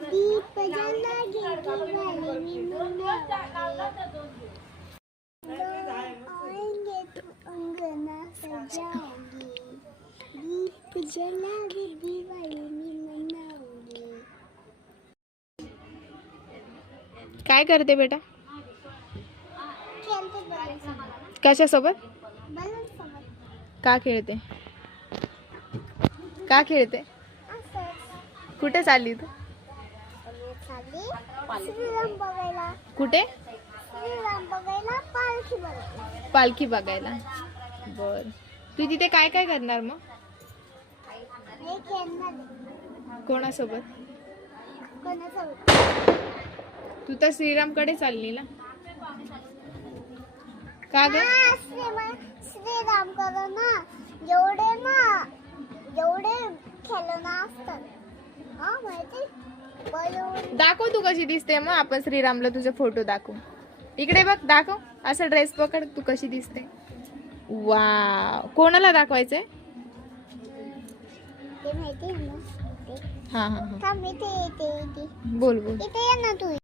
दीप जलागे दिवाली में आएंगे तो अंगना सजाएंगे दीप जलागे दिवाली में मनाओगे। काय करते बेटा? खेळते बलूनसोबत। कशासोबत? बलूनसोबत। का खेळते? का खेळते? असंच। कुठे चालली तू? चालली श्रीराम बघायला। कुठे? श्रीराम बघायला, पालखी बघायला। पालखी बघायला। बर, तू तिथे काय काय करणार मग? हे खेळणार। कोणासोबत? कोणासोबत? तू तर श्रीरामकडे चालली ना? का ग? श्रीराम करो ना एवढे खेळणं असतात हा माहिती। बलून दाखव तू कशी दिसते मग, आपण श्रीरामला तुझे फोटो दाखवू। इकडे बघ, दाखव असा ड्रेस पकड, तू कशी दिसते। वाव, कोणाला दाखवायचंय? ते माहिती ना ते। हा हा हा, थांब इथे बोल बोल। इथे ये ना तू।